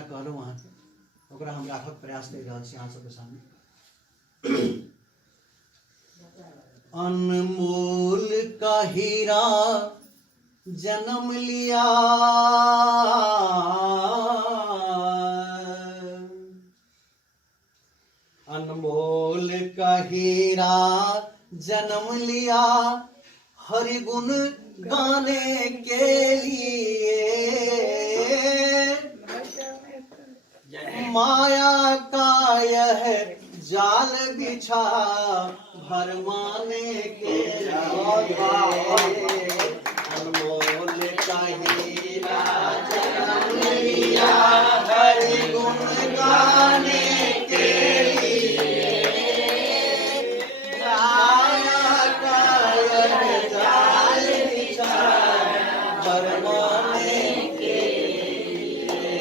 कहलो वहाँ के ओकरा हम राखक प्रयास कर रहा छी अहाँ सबके सामने। अनमोल का हीरा जन्म लिया, अनमोल का हीरा जन्म लिया, हरि गुण गाने के लिए। माया का यह जाल बिछा भरमाने के लिए। अनमोल का हीरा जन्म लिया, हरि गुण गाने के लिए। माया का यह जाल बिछा भरमाने के लिए।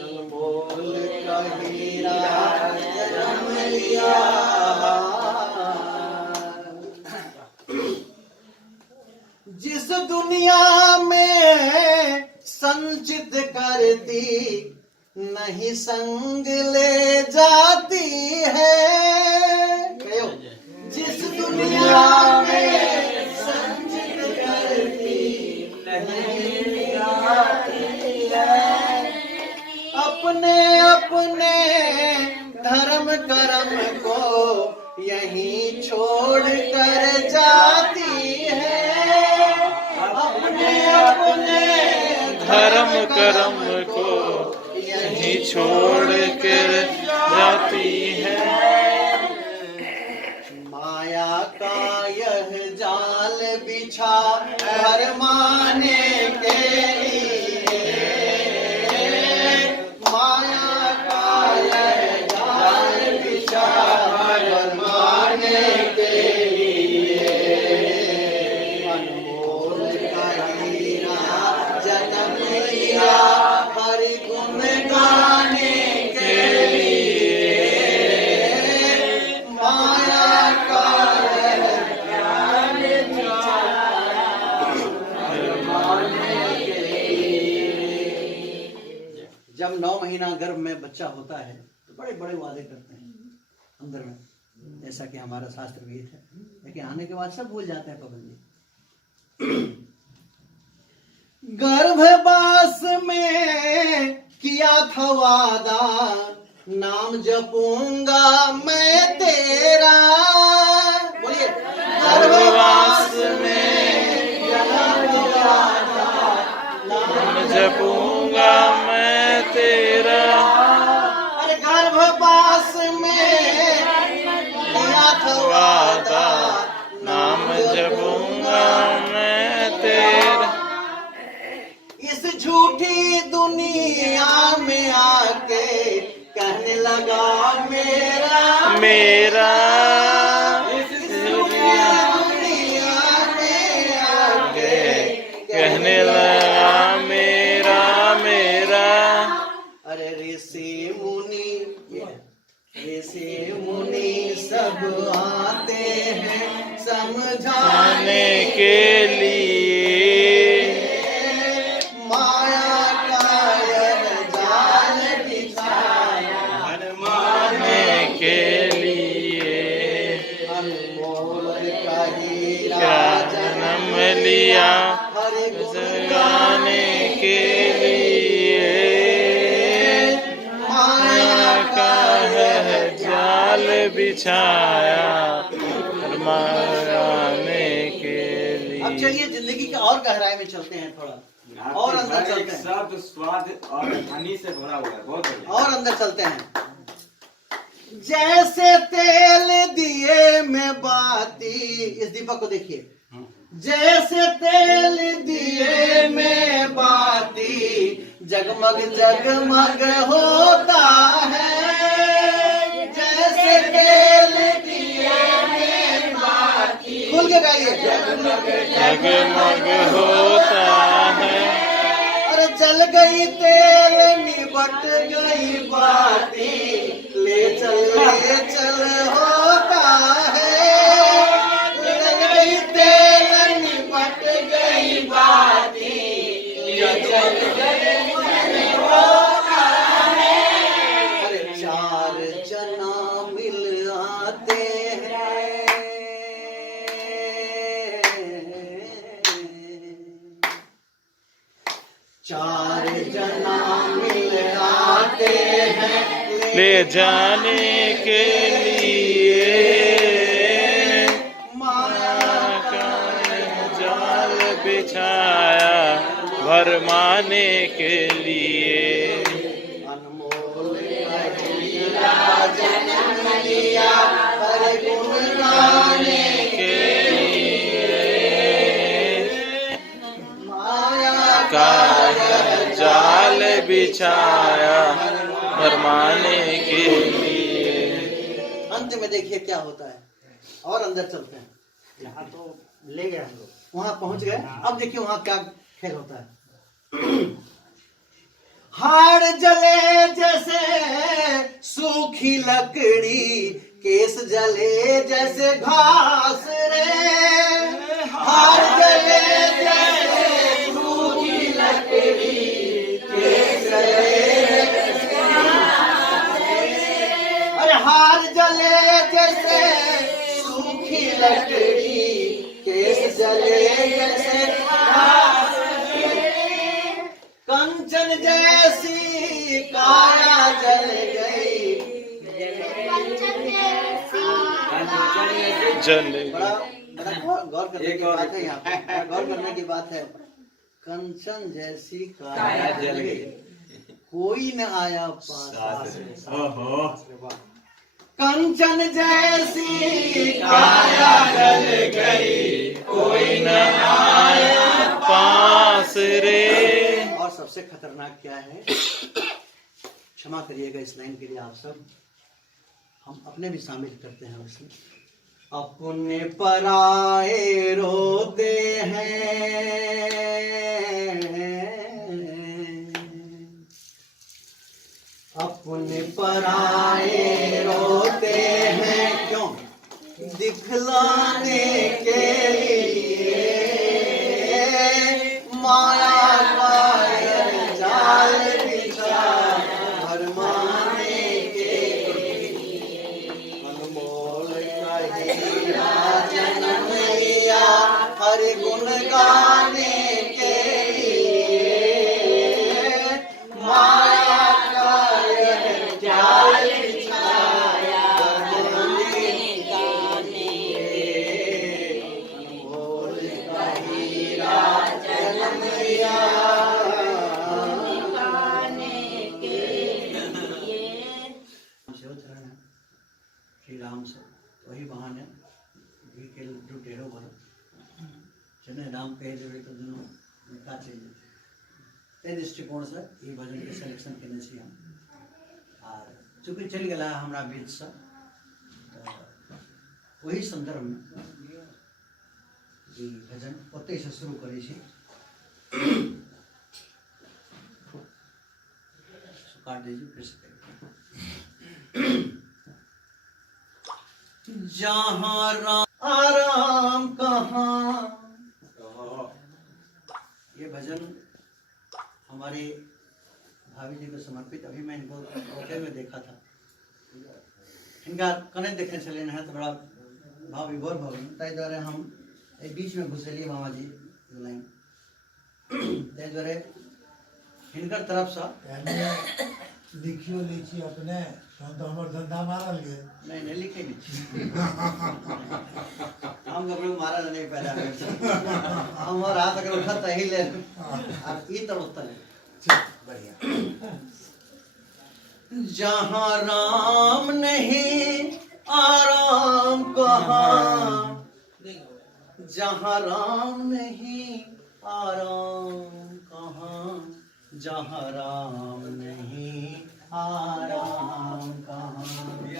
अनमोल का हीरा जन्म लिया। जिस दुनिया में संचित करती नहीं संग ले जाती है, जिस दुनिया में संचित करती नहीं जाती है, अपने अपने धर्म कर्म को यहीं छोड़ कर जाती है। अपने अपने धर्म कर्म को यहीं छोड़ कर जाती है। माया का यह जाल बिछा भरमाने के लिए। माया का यह जाल बिछा भरमाने के लिए। अनमोल का हीरा जन्म लिया, हरि गुण गाने के लिए। माया का यह जाल बिछा भरमाने के लिए। जब 9 महीना गर्भ में बच्चा होता है तो बड़े बड़े वादे करते हैं अंदर में, जैसा कि हमारा शास्त्र विहित है, लेकिन आने के बाद सब भूल जाते हैं पवन जी। गर्भवास में किया था वादा, नाम जपूंगा मैं तेरा। बोलिए। गर्भवास में किया था वादा, नाम जपूंगा मैं तेरा। अरे गर्भवास में किया था वादा, नाम जपूंगा मैं तेरा। इस झूठी दुनिया में आके कहने लगा मेरा मेरा। इस झूठी दुनिया में आके कहने लगा मेरा मेरा। अरे ऋषि मुनि सब आते हैं समझाने आने के लिए। माया का यह जाल बिछाया भरमाने के लिए। अनमोल का हीरा क्या जन्म लिया, हरि गुण गाने के लिए। माया का है जाल बिछाया फरमाने के लिए। अब चलिए जिंदगी के और गहराई में चलते हैं, थोड़ा और अंदर चलते हैं। सब स्वाद और हनी से भरा हुआ है, बहुत बढ़िया। और अंदर चलते हैं। जैसे तेल दिए में बाती, इस दीपक को देखिए। जैसे तेल दिए में बाती, जगमग जगमग होता है। जैसे तेल दिए में बाती, खुल के गाइए। जगमग होता है। अरे जल गई तेल निबट गई बाती, ले चल होता है। जल गई तेल निबट गई बाती, ले चल होता आते हैं ले जाने के लिए। माया का जाल बिछाया भरमाने के लिए। अनमोल हीरा जन्म लिया हर गुण गाने के लिए माया का जाल बिछाया भरमाने के लिए। अंत में देखिए क्या होता है। और अंदर चलते हैं। यहाँ तो ले गए हम लोग, वहां पहुंच गए। अब देखिए वहां क्या खेल होता है। हाड़ जले जैसे सूखी लकड़ी, केस जले जैसे घास रे। हाड़ जले जैसे सूखी लकड़ी, केस जले जैसे घास रे। अरे हाड़ जले जैसे सूखी लकड़ी, केस जले जैसे घास रे। कंचन जैसी काया जल गई। जल बड़ा गौर करने की बात है। यहाँ पे बड़ा गौर करने की बात है। कंचन जैसी काया जल गई, कोई न आया पास। कंचन जैसी काया जल गई, कोई न आया पास रे। और सबसे खतरनाक क्या है, क्षमा करिएगा इस लाइन के लिए आप सब, हम अपने भी शामिल करते हैं उसमें। अपने पराए रोते हैं, अपने पराए रोते हैं, क्यों? दिखलाने के लिए माया का जाल बिछा भरमाने के लिए। अनमोल का हीरा जन्म लिया हर गुण गाने के लिए। माया का जाल बिछाया भरमाने के लिए। अनमोल का हीरा जन्म लिया। श्री राम से वही बहान है, घी के लड्डू टेढ़ो भरो, चने राम कहे देवे तो दोनों निकाह चाहिए। ते दृष्टिकोण से ये भजन के सिलेक्शन करने से हम और चूँकि चल गया हमारा बीच से, तो वही संदर्भ में ये भजन ओते से शुरू करी छी। काट दीजिए फिर से। जहाँ आराम कहाँ, ये भजन हमारे भाभी जी को समर्पित। अभी मैं इनको होते हुए देखा था, इनका कने देखने चले हैं तो बड़ा भाव विभोर भवन तय द्वारे हम एक बीच में घुसेलिए मामा जी लाइन तय द्वारे हिनकर तरफ से लिखियो लीची अपने तो हमर धंधा मारल गए। नहीं नहीं लिखे नहीं हम कभी मारा नहीं पैदा हम और हाथ अगर उठा तही ले और ई तर उत्तर है बढ़िया। जहाँ राम नहीं आराम कहाँ, जहाँ राम नहीं आराम कहाँ, जहाँ राम नहीं आराम कहाँ,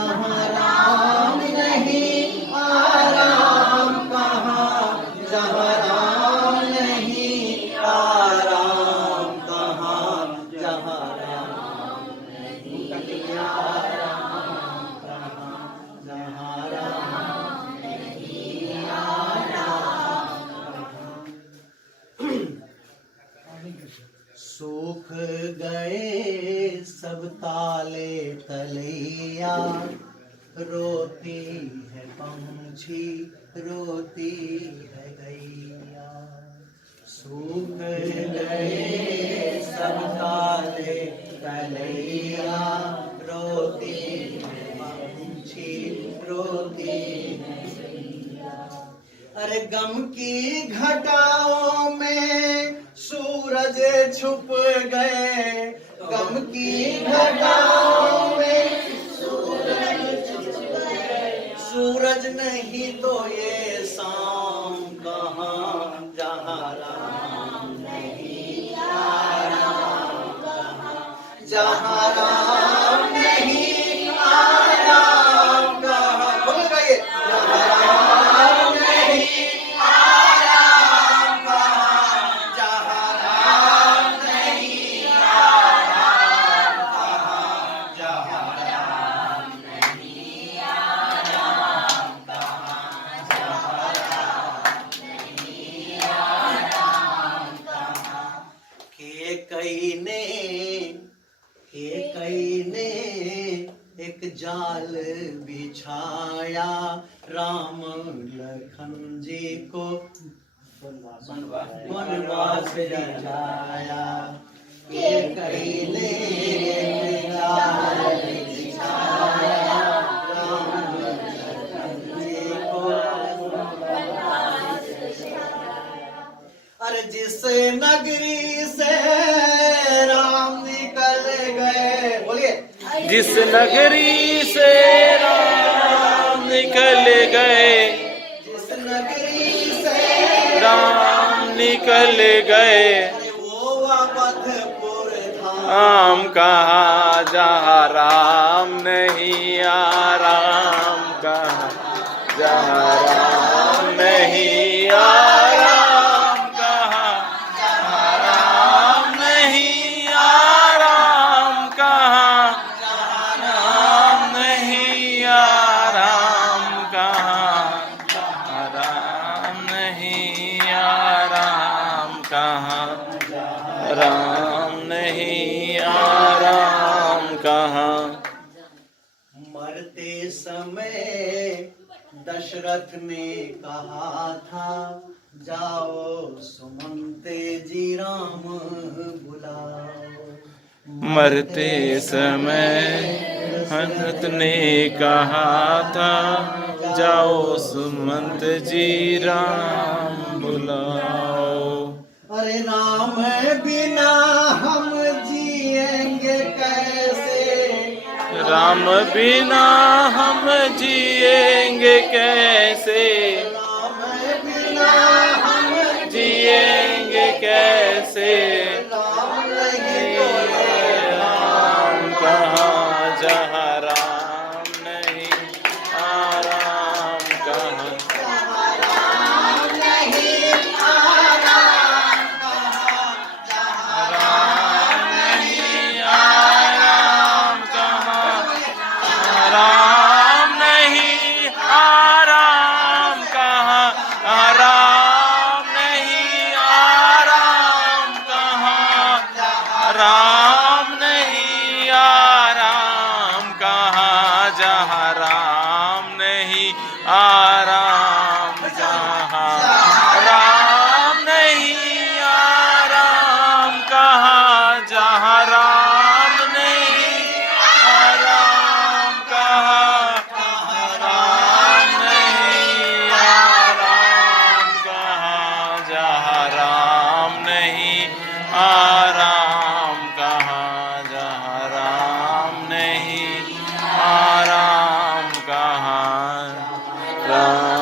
जहाँ राम नहीं आराम कहाँ, जहाँ राम नहीं आराम कहाँ, जहाँ राम नहीं आराम कहाँ, जहाँ राम नहीं आराम कहाँ। सूख गए सब ताले तलैया, रोती है पंछी रोती है गैया। सूख गए सब ताले अरे कलैया रोती पंछी रोती, अरे गम की घटाओं में सूरज छुप गए, गम की घटाओं में सूरज नहीं तो ये शाम कहाँ, जहाँ राम नहीं आराम कहाँ, जहाँ राम नहीं आराम कहाँ, बोल गए जहाँ राम नहीं आराम कहाँ, जहाँ राम नहीं आराम कहाँ, जहाँ राम नहीं आराम कहाँ, जहाँ राम नहीं आराम कहाँ। केकई ने एक जाल बिछाया, राम लखन जी को वनवास दिलाया। केकई ने एक जाल बिछाया, राम लखन जी को अरे जिस नगरी से राम निकल गए, बोलिए जिस नगरी से राम निकल गए, जिस नगरी से राम निकल गए, अरे वो अवधपुर धाम, राम कहाँ जहाँ राम नहीं आराम कहाँ, जहाँ राम नहीं आराम कहाँ, जहाँ राम नहीं आराम कहाँ, जहाँ राम नहीं आराम कहाँ, जहाँ राम नहीं आराम कहाँ, राम नहीं आराम कहाँ। मरते समय दशरथ ने कहा था, जाओ सुमंत जी राम बुलाओ। मरते समय हनुमत ने कहा था, जाओ सुमंत जी राम बुलाओ। अरे राम बिना हम जिएंगे कैसे, राम बिना हम जिएंगे कैसे, राम बिना हम जिएंगे कैसे, राम नहीं तो ये राम कहाँ जहाँ राम नहीं आराम कहाँ, राम नहीं आराम कहाँ, जहाँ राम नहीं आराम कहाँ, राम नहीं आराम कहाँ, राम नहीं आराम कहाँ, राम नहीं आराम कहाँ, जहाँ राम नहीं आराम, जहाँ राम नहीं आराम कहाँ, जहाँ राम नहीं आराम कहाँ, राम नहीं आराम कहाँ, जहाँ राम नहीं आराम कहाँ, जहाँ राम नहीं आराम कहाँ, राम